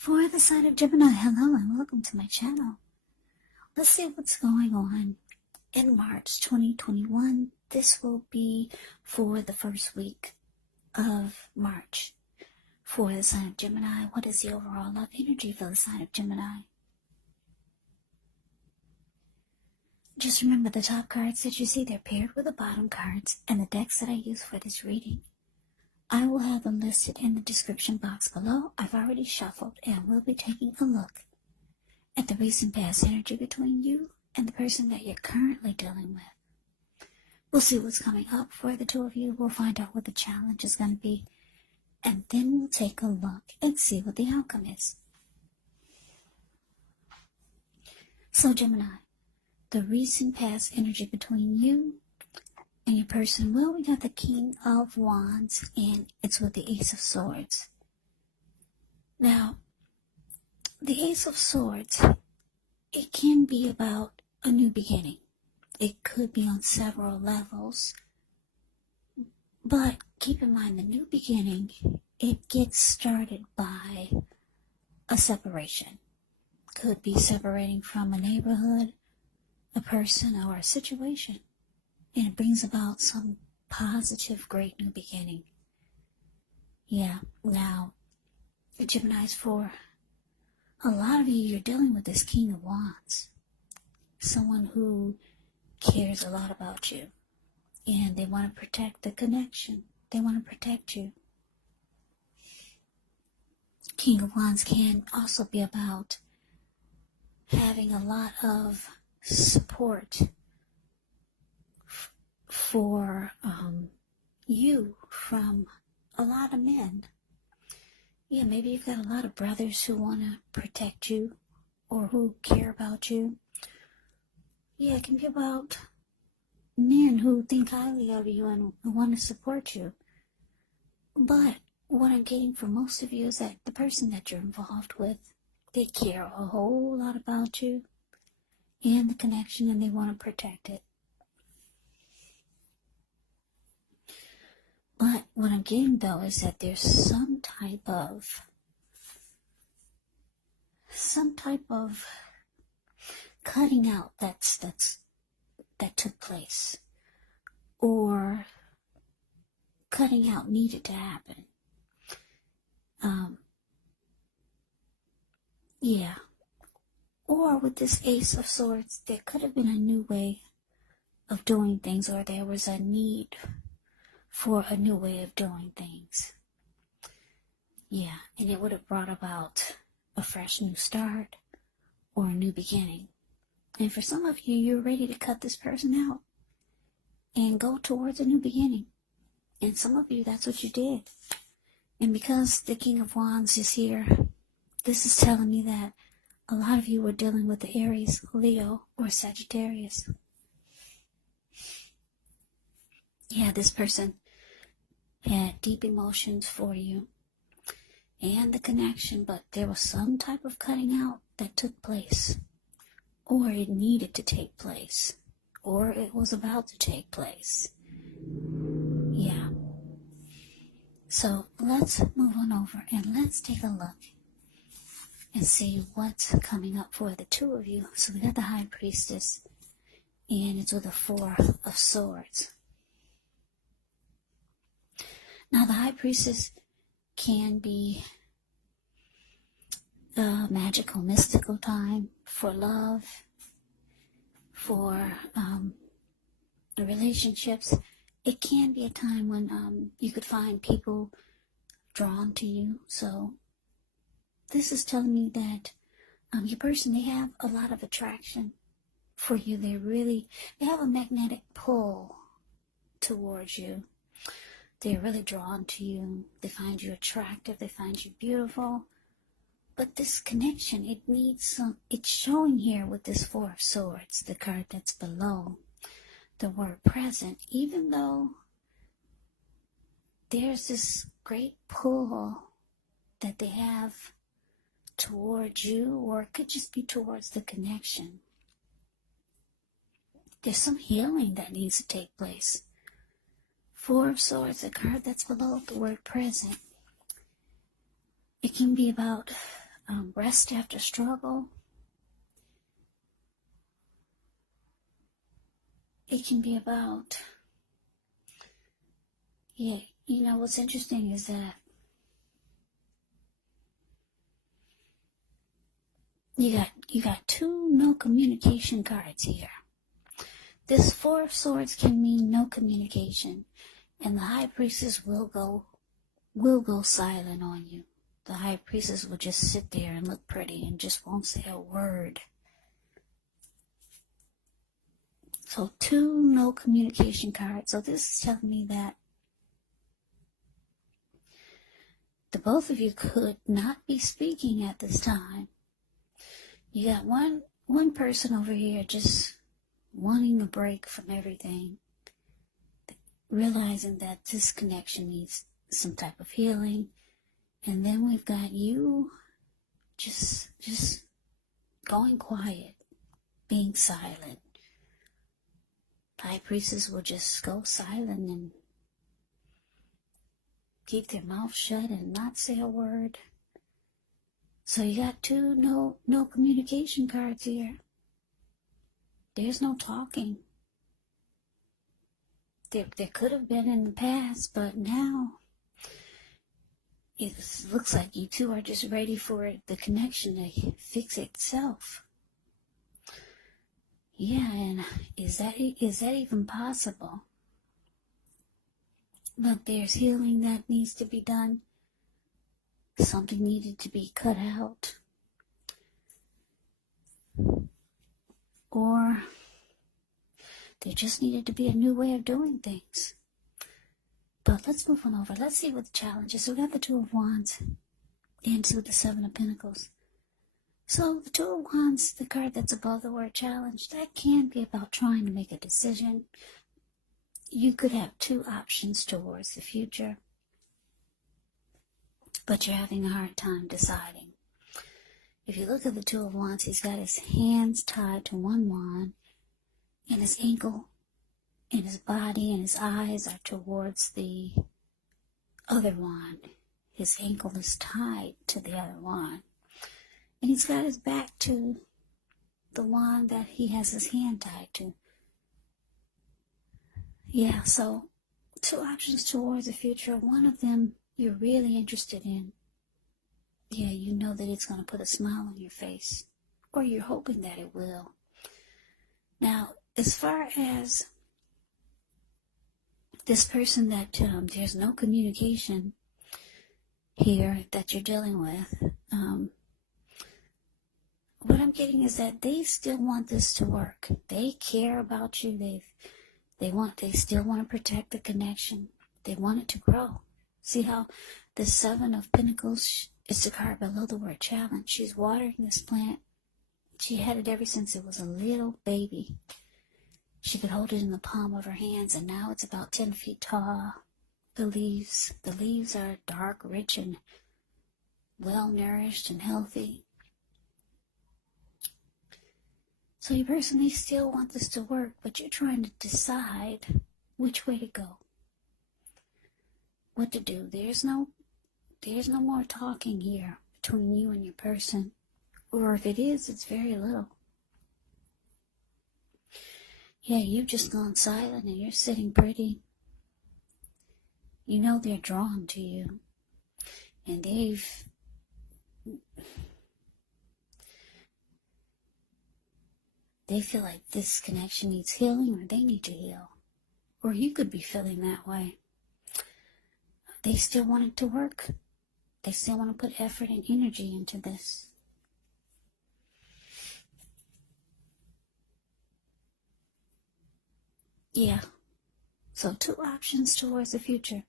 For the sign of Gemini, hello and welcome to my channel. Let's see what's going on in March 2021. This will be for the first week of March. For the sign of Gemini, what is the overall love energy for the sign of Gemini? Just remember the top cards that you see, they're paired with the bottom cards and the decks that I use for this reading. I will have them listed in the description box below. I've already shuffled and we'll be taking a look at the recent past energy between you and the person that you're currently dealing with. We'll see what's coming up for the two of you. We'll find out what the challenge is going to be. And then we'll take a look and see what the outcome is. So Gemini, the recent past energy between you and your person, well, we got the King of Wands, and it's with the Ace of Swords. Now, the Ace of Swords, it can be about a new beginning. It could be on several levels. But keep in mind, the new beginning, it gets started by a separation. Could be separating from a neighborhood, a person, or a situation. And it brings about some positive, great new beginning. Yeah, now, Geminis, for a lot of you, you're dealing with this King of Wands. Someone who cares a lot about you. And they want to protect the connection. They want to protect you. King of Wands can also be about having a lot of support for you from a lot of men. Yeah, maybe you've got a lot of brothers who want to protect you or who care about you. Yeah, it can be about men who think highly of you and want to support you. But what I'm getting from most of you is that the person that you're involved with, they care a whole lot about you and the connection, and they want to protect it. But what I'm getting, though, is that there's some type of cutting out that took place, or cutting out needed to happen. Yeah. Or with this Ace of Swords, there could have been a new way of doing things, or there was a need for a new way of doing things. Yeah, and it would have brought about a fresh new start or a new beginning. And for some of you, you're ready to cut this person out and go towards a new beginning. And some of you, that's what you did. And because the King of Wands is here, this is telling me that a lot of you were dealing with the Aries, Leo, or Sagittarius. Yeah, this person had deep emotions for you and the connection, but there was some type of cutting out that took place, or it needed to take place, or it was about to take place. Yeah. So let's move on over and let's take a look and see what's coming up for the two of you. So we got the High Priestess, and it's with the Four of Swords. Now, the High Priestess can be a magical, mystical time for love, for relationships. It can be a time when you could find people drawn to you. So this is telling me that your person, they have a lot of attraction for you. They have a magnetic pull towards you. They're really drawn to you. They find you attractive. They find you beautiful. But this connection, it's showing here with this Four of Swords, the card that's below the word present, even though there's this great pull that they have towards you, or it could just be towards the connection. There's some healing that needs to take place. Four of Swords, the card that's below the word present. It can be about rest after struggle. It can be about, what's interesting is that you got two no communication cards here. This Four of Swords can mean no communication, and the High Priestess will go silent on you. The High Priestess will just sit there and look pretty and just won't say a word. So two no communication cards. So this is telling me that the both of you could not be speaking at this time. You got one person over here just wanting a break from everything, realizing that this connection needs some type of healing. And then we've got you just going quiet, being silent. High Priestess will just go silent and keep their mouth shut and not say a word. So you got two no communication cards here. There's no talking. There could have been in the past, but now it looks like you two are just ready for the connection to fix itself. Yeah, and is that even possible? Look, there's healing that needs to be done. Something needed to be cut out. Or there just needed to be a new way of doing things. But let's move on over. Let's see what the challenge is. So we got the Two of Wands into the Seven of Pentacles. So the Two of Wands, the card that's above the word challenge, that can be about trying to make a decision. You could have two options towards the future, but you're having a hard time deciding. If you look at the Two of Wands, he's got his hands tied to one wand, and his ankle and his body and his eyes are towards the other wand. His ankle is tied to the other wand. And he's got his back to the wand that he has his hand tied to. Yeah, so two options towards the future. One of them you're really interested in. Yeah, you know that it's going to put a smile on your face. Or you're hoping that it will. Now, as far as this person that there's no communication here that you're dealing with, what I'm getting is that they still want this to work. They care about you. They still want to protect the connection. They want it to grow. See how the Seven of Pentacles is the card below the word challenge. She's watering this plant. She had it ever since it was a little baby. She could hold it in the palm of her hands, and now it's about 10 feet tall. The leaves are dark, rich, and well-nourished and healthy. So you personally still want this to work, but you're trying to decide which way to go. What to do. There's no more talking here between you and your person. Or if it is, it's very little. Yeah, you've just gone silent and you're sitting pretty. You know they're drawn to you. And they feel like this connection needs healing, or they need to heal. Or you could be feeling that way. They still want it to work. They still want to put effort and energy into this. Yeah. So two options towards the future.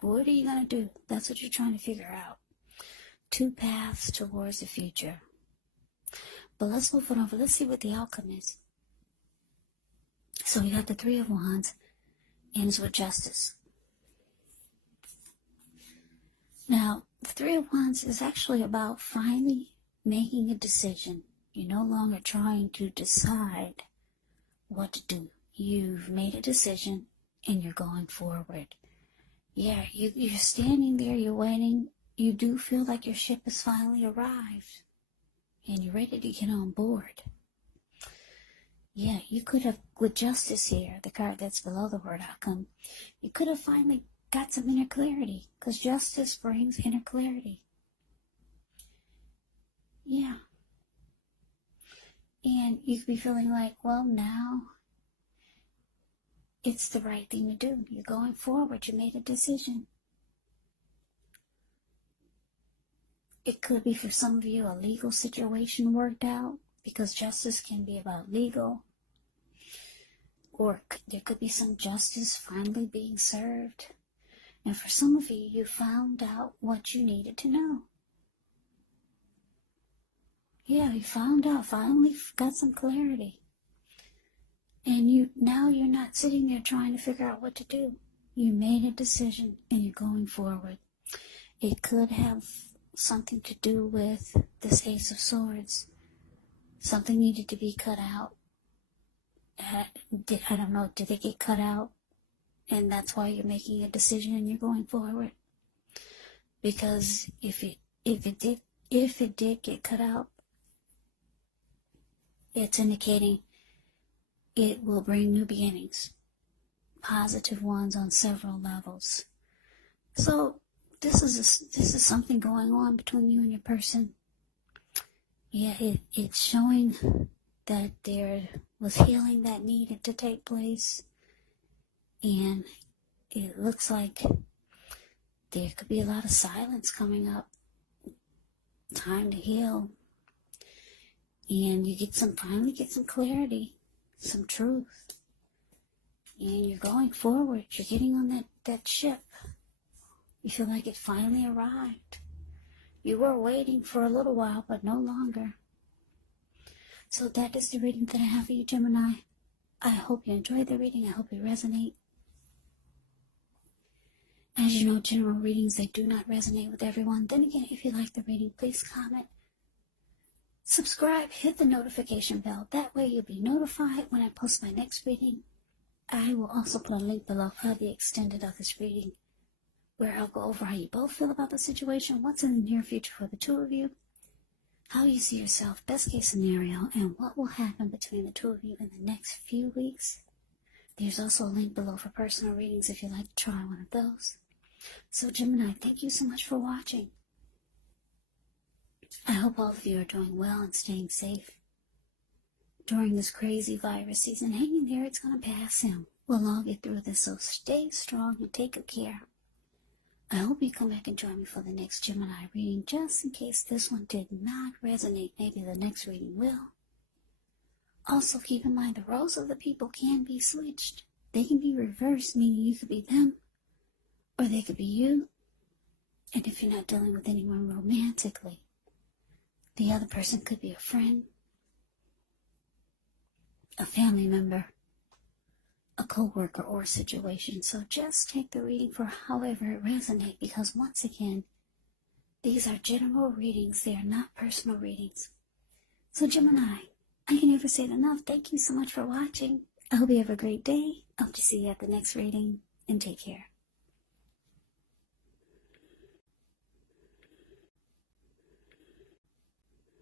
What are you going to do? That's what you're trying to figure out. Two paths towards the future. But let's move on over. Let's see what the outcome is. So we got the Three of Wands ends with Justice. Now, the Three of Wands is actually about finally making a decision. You're no longer trying to decide what to do. You've made a decision and you're going forward. Yeah, you're standing there, you're waiting, you do feel like your ship has finally arrived and you're ready to get on board. Yeah, you could have, with justice here, the card that's below the word outcome, you could have finally got some inner clarity, because justice brings inner clarity. Yeah. And you could be feeling like, well, now it's the right thing to do. You're going forward. You made a decision. It could be for some of you a legal situation worked out, because justice can be about legal. Or there could be some justice finally being served. And for some of you, you found out what you needed to know. Yeah, you found out, finally got some clarity. And now you're not sitting there trying to figure out what to do. You made a decision and you're going forward. It could have something to do with this Ace of Swords. Something needed to be cut out. I don't know, did it get cut out? And that's why you're making a decision and you're going forward. Because if it did get cut out, it's indicating it will bring new beginnings, positive ones on several levels. So this is something going on between you and your person. Yeah, it's showing that there was healing that needed to take place, and it looks like there could be a lot of silence coming up. Time to heal, and you finally get some clarity, some truth, and you're going forward. You're getting on that ship. You feel like it finally arrived. You were waiting for a little while, but no longer. So that is the reading that I have for you, Gemini. I hope you enjoyed the reading. I hope you resonate. As you know, general readings, they do not resonate with everyone. Then again, if you like the reading, please comment, subscribe, hit the notification bell. That way you'll be notified when I post my next reading. I will also put a link below for the extended of this reading, where I'll go over how you both feel about the situation, what's in the near future for the two of you, how you see yourself, best case scenario, and what will happen between the two of you in the next few weeks. There's also a link below for personal readings if you'd like to try one of those. So Gemini, thank you so much for watching. I hope all of you are doing well and staying safe during this crazy virus season. Hang in there, it's going to pass him. We'll all get through this, so stay strong and take good care. I hope you come back and join me for the next Gemini reading, just in case this one did not resonate. Maybe the next reading will. Also, keep in mind the roles of the people can be switched. They can be reversed, meaning you could be them, or they could be you. And if you're not dealing with anyone romantically, the other person could be a friend, a family member, a co-worker, or a situation. So just take the reading for however it resonates, because once again, these are general readings. They are not personal readings. So Gemini, I can never say it enough. Thank you so much for watching. I hope you have a great day. I hope to see you at the next reading, and take care.